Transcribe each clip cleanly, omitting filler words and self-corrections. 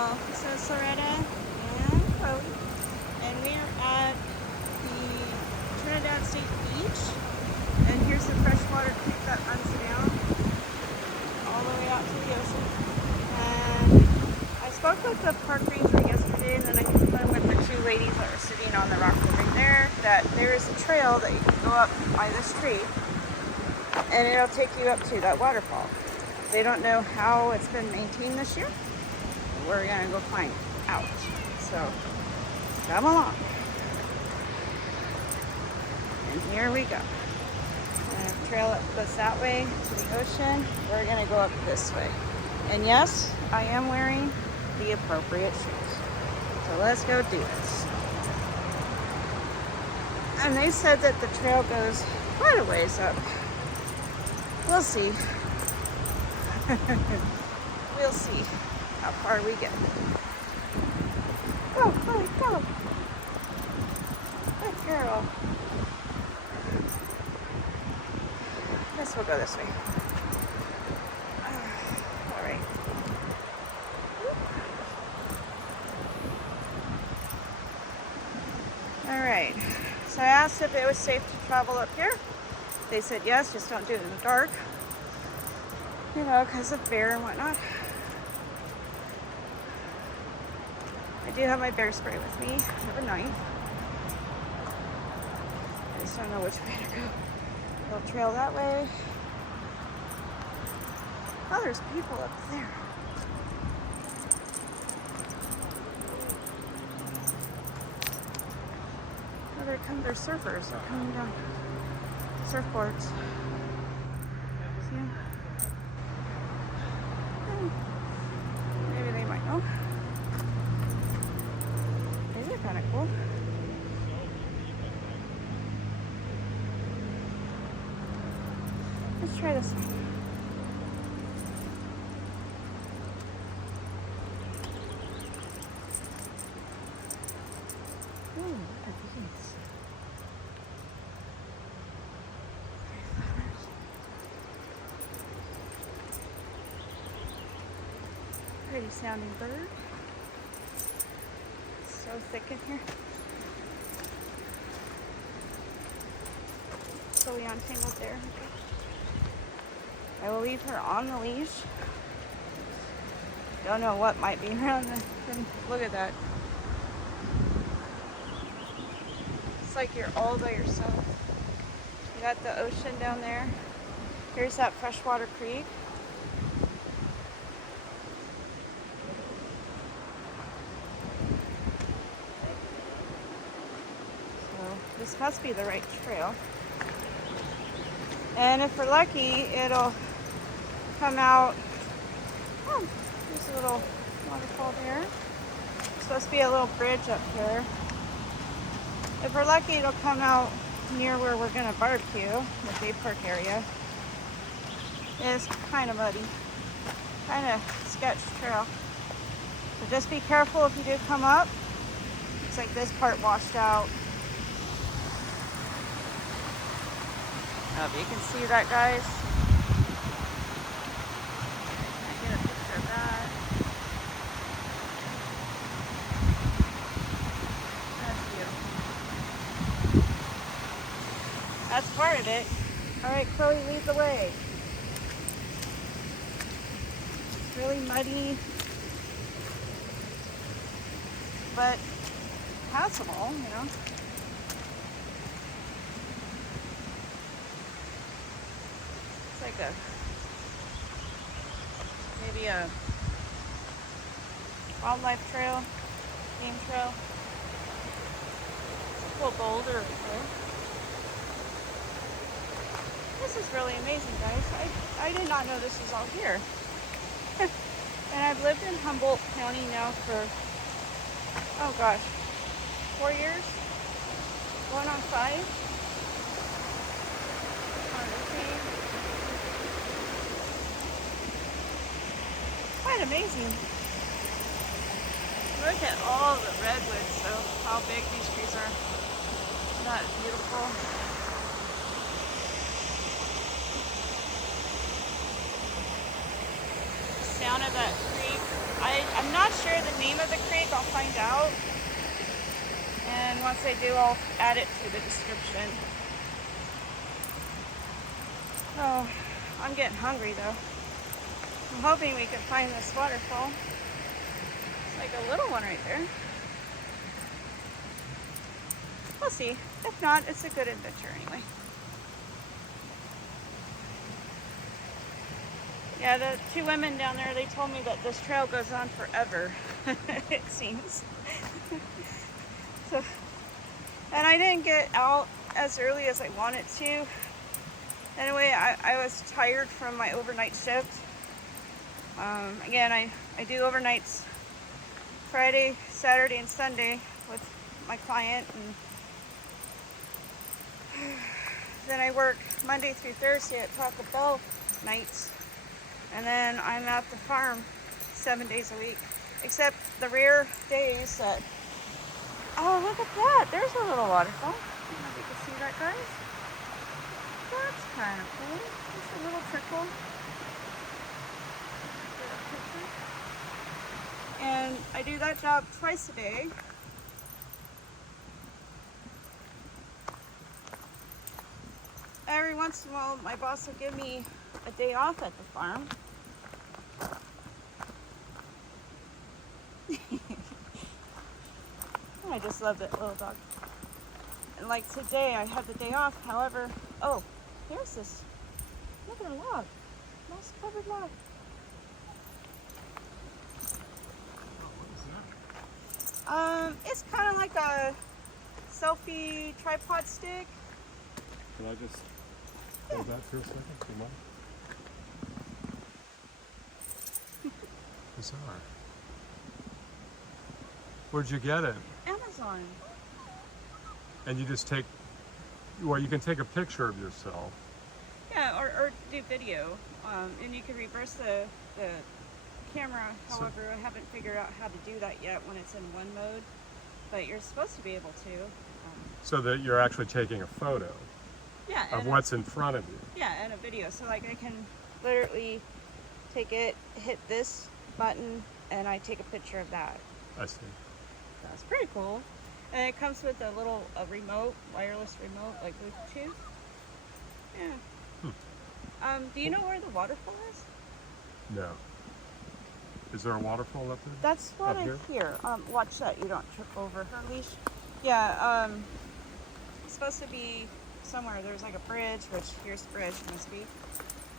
Waterfall. This is Loretta and Chloe, and we're at the Trinidad State Beach. And here's the freshwater creek that runs down all the way out to the ocean. And I spoke with the park ranger yesterday, and then I confirmed with the two ladies that were sitting on the rock right there that there is a trail that you can go up by this tree, and it'll take you up to that waterfall. They don't know how it's been maintained this year. We're gonna go find out. So come along. And here we go. A trail that goes that way to the ocean. We're gonna go up this way. And yes, I am wearing the appropriate shoes. So let's go do this. And they said that the trail goes quite a ways up. We'll see. We'll see how far we get. Go, Chloe, go. Good girl. Guess we'll go this way. All right. All right. So I asked if it was safe to travel up here. They said yes, just don't do it in the dark. You know, because of bear and whatnot. I do have my bear spray with me. I have a knife. I just don't know which way to go. Little trail that way. Oh, there's people up there. Oh, there come their surfers. They're coming down. Surfboards. See them? Maybe they might know. These are kind of cool. Let's try this one. Ooh, look at these. Pretty sounding bird. It's so thick in here. Fully untangled there. Okay. I will leave her on the leash. Don't know what might be around the. Look at that. It's like you're all by yourself. You got the ocean down there. Here's that freshwater creek. This must be the right trail. And if we're lucky, it'll come out. Oh, there's a little waterfall there. It's supposed to be a little bridge up here. If we're lucky, it'll come out near where we're gonna barbecue, the day park area. It's kind of muddy, kind of sketch trail. So just be careful if you do come up. Looks like this part washed out. If you can see that, guys. I get a picture of that. That's beautiful. That's part of it. All right, Chloe, lead the way. It's really muddy, but passable, you know. Like maybe a wildlife trail, game trail, a little boulder. This is really amazing, guys. I did not know this was all here. And I've lived in Humboldt County now for, oh gosh, 4 years, going on 5. Quite amazing. Look at all the redwoods, though, how big these trees are. Isn't that beautiful? The sound of that creek. I I'm not sure the name of the creek. I'll find out. And once I do, I'll add it to the description. Oh, I'm getting hungry though. I'm hoping we can find this waterfall. It's like a little one right there. We'll see. If not, it's a good adventure anyway. Yeah, the two women down there, they told me that this trail goes on forever, it seems. So, and I didn't get out as early as I wanted to. Anyway, I was tired from my overnight shift. Again, I do overnights Friday, Saturday, and Sunday with my client, and then I work Monday through Thursday at Taco Bell nights, and then I'm at the farm 7 days a week, except the rare days that, oh, look at that, there's a little waterfall. I don't know if you can see that, guys. That's kind of cool. Just a little trickle. And I do that job twice a day. Every once in a while, my boss will give me a day off at the farm. I just love that little dog. And like today, I have the day off. However, oh, there's this. Look at a log. Moss covered log. It's kind of like a selfie tripod stick. Can I just hold that for a second? Do you mind? Bizarre. Where'd you get it? Amazon. And you just take, well, you can take a picture of yourself. Yeah, or do video. And you can reverse the camera. However, I haven't figured out how to do that yet when it's in one mode. But you're supposed to be able to. So that you're actually taking a photo of what's in front of you. Yeah, and a video. So like I can literally take it, hit this button, and I take a picture of that. I see. That's pretty cool. And it comes with a little remote, wireless remote, like Bluetooth. Yeah. Do you know where the waterfall is? No. Is there a waterfall up there? That's what I hear. Watch that you don't trip over her leash. Yeah, it's supposed to be somewhere. There's like a bridge, which here's the bridge, must be.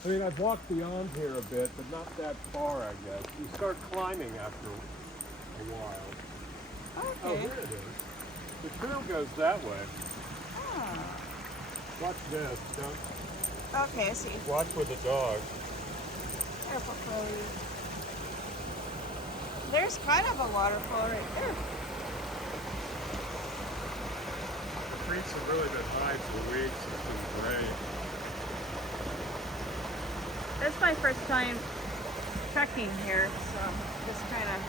I mean, I've walked beyond here a bit, but not that far, I guess. You start climbing after a while. Okay. Oh, here it is. The trail goes that way. Ah. Watch this. Don't. Okay, I see. Watch with the dog. Careful, Chloe. There's kind of a waterfall right there. The creeks have really been high for weeks. It's been great. That's my first time trekking here, so just kind of.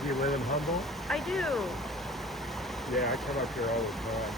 Do you live in Humboldt? I do. Yeah, I come up here all the time.